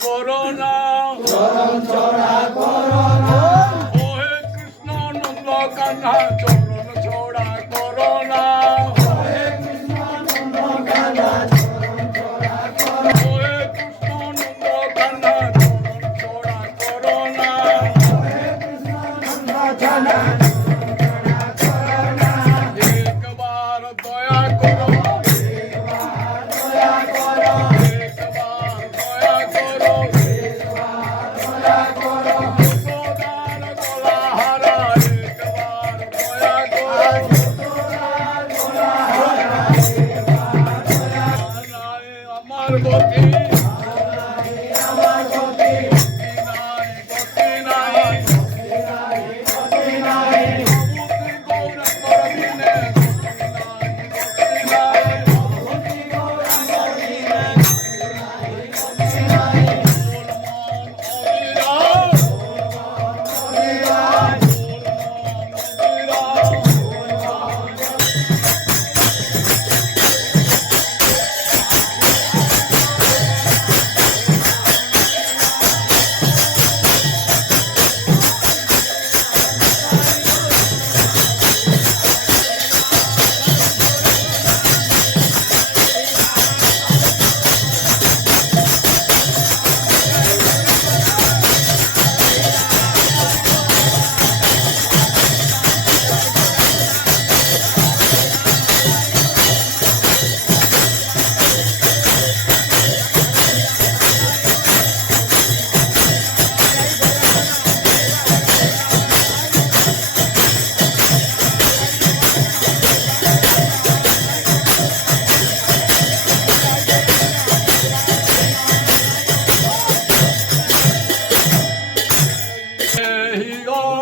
করোনা ওহে কৃষ্ণ নন্দ কান্না চরণ ছোড়া করোনা ওহে কৃষ্ণ নন্দ কান্না চরণ ছোড়া করোনা একবার দয়া করো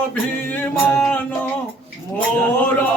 অভিমান মোরা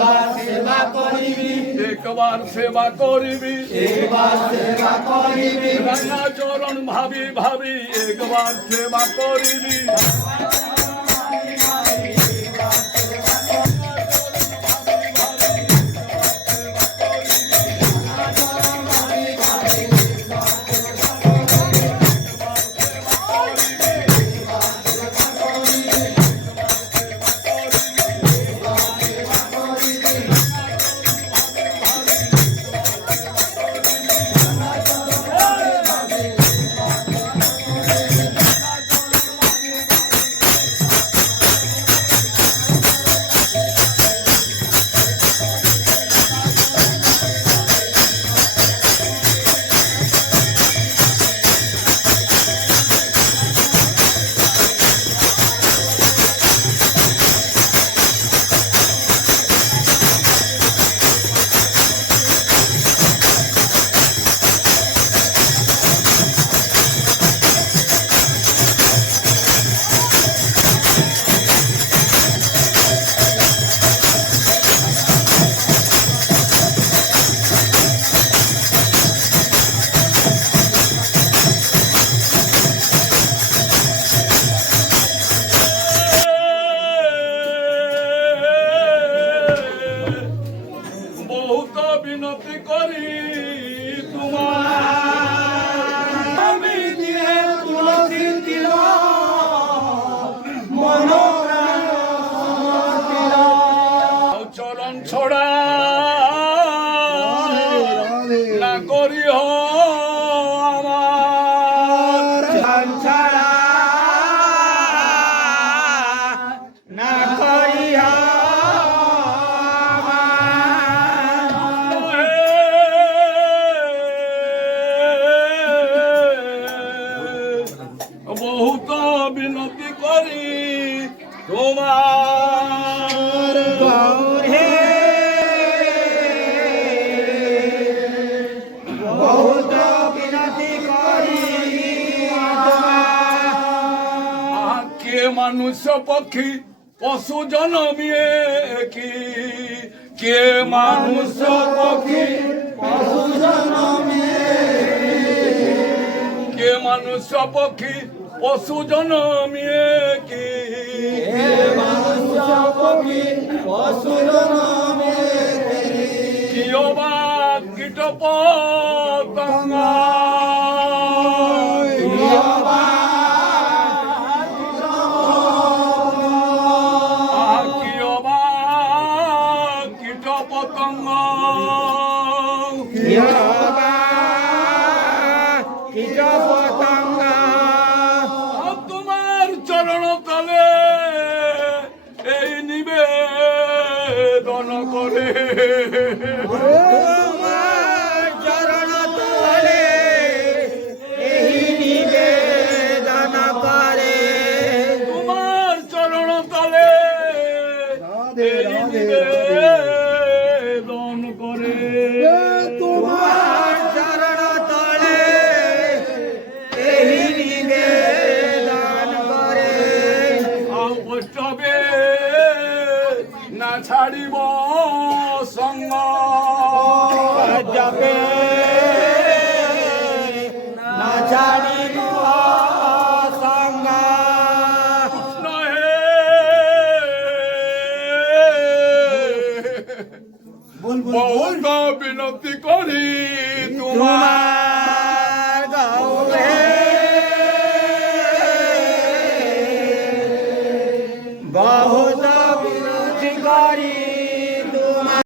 একবার সেবা করিবি একবার সেবা করিবি একবার সেবা করিবি রাঙা চরণ ভাবি ভাবি একবার সেবা করিবি বহুত বিনতি করি তোমার আমি দিয়ে তুলসী তিল মনোরাণ তিল চরণ ছড়া না করি আমার ছাড়া না করিয়া বহুত বিনতি করি তোমার গৌরে বহুত বিনতি করি কে মানুষ পক্ষী পশু জনমিয়ে কি কে মানুষ পক্ষী পশু জনমে কে মানুষ পক্ষী পশু জনমিয়ে কি মানুষ পক্ষী পশু জনমে কিয় বা কীট পতঙ্গা কিয় বা কীট পতঙ্গ কীট পতঙ্গা তোমার চরণ তলে এই নিবেদন করে তোমার চরণ তলে এই নিবেদন করে তোমার চরণ তলে এই নিবেদন করে তোমার চরণ তলে এই নিবেদন করে বৈষ্ণবে না ছাড়িব সঙ্গ যাবে না ছাড়িব সঙ্গ নহে বহুত বিনতি করি তোমার তোমার গৌরে বহুত বিরোধী করি